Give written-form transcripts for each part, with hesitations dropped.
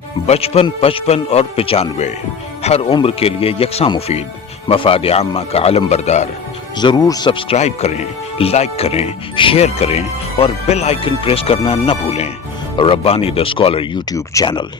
बचपन, 55 और 95 हर उम्र के लिए यकसा मुफीद, मफाद आम्मा का आलम बरदार। जरूर सब्सक्राइब करें, लाइक करें, शेयर करें और बेल आइकन प्रेस करना न भूलें। Rabbani the scholar YouTube channel.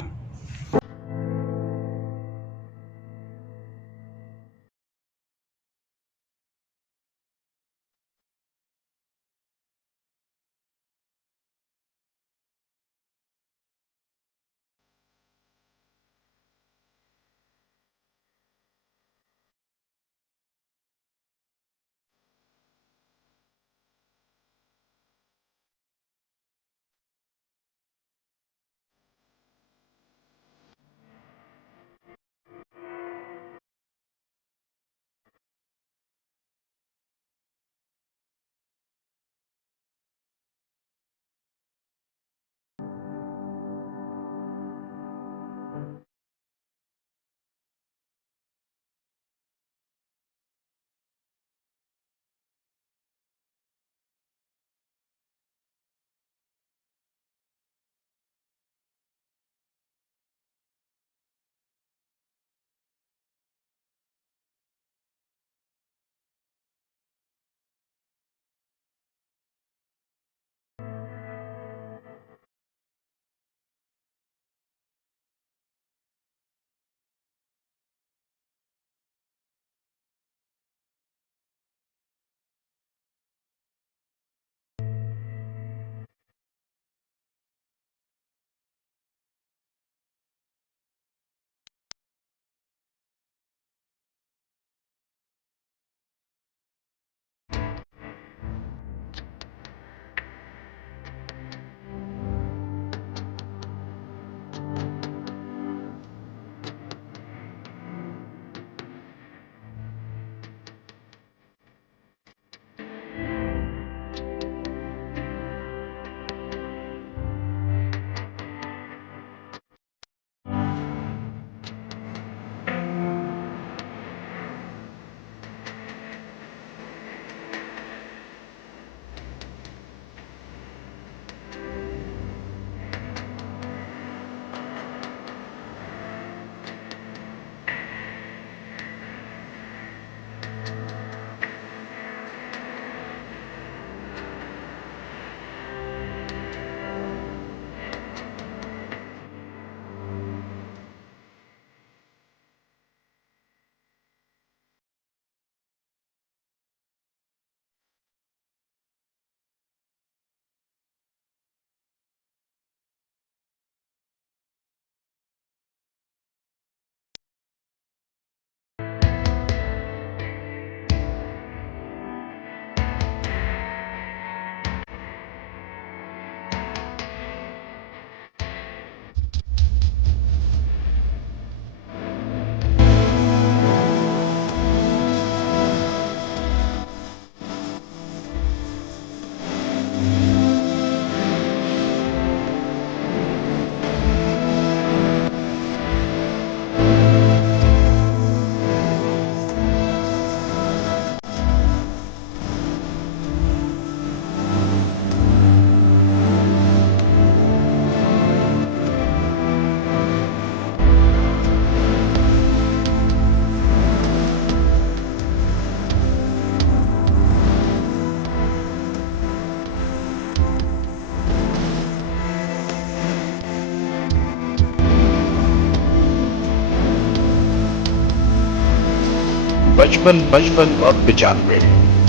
बचपन, 55 और 95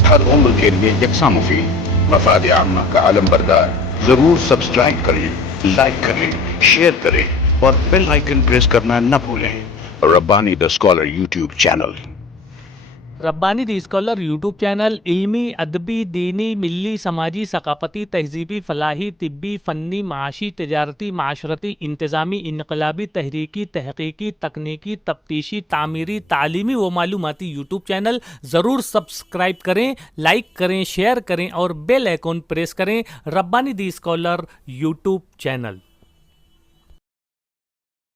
हर उम्र के लिए यकसा मुफीद, मफाद आम्मा का आलम बरदार। जरूर सब्सक्राइब करें, लाइक करें, शेयर करें और बेल आइकन प्रेस करना न भूलें। Rabbani the scholar YouTube channel. Rabbani the scholar YouTube channel इल्मी, अदबी, दीनी, मिली, समाजी, सकाफती, तहजीबी, फलाही, तिब्बी, फ़न्नी, माशी, तजारती, माशरती, इंतज़ामी, इनकलाबी, तहरीकी, तहकीकी, तकनीकी, तफ्तीशी, तामीरी, तालीमी व मालूमाती यूट्यूब चैनल। ज़रूर सब्सक्राइब करें, लाइक करें, शेयर करें और बेल आइकन प्रेस करें। रब्बानी दी स्कॉलर यूट्यूब चैनल।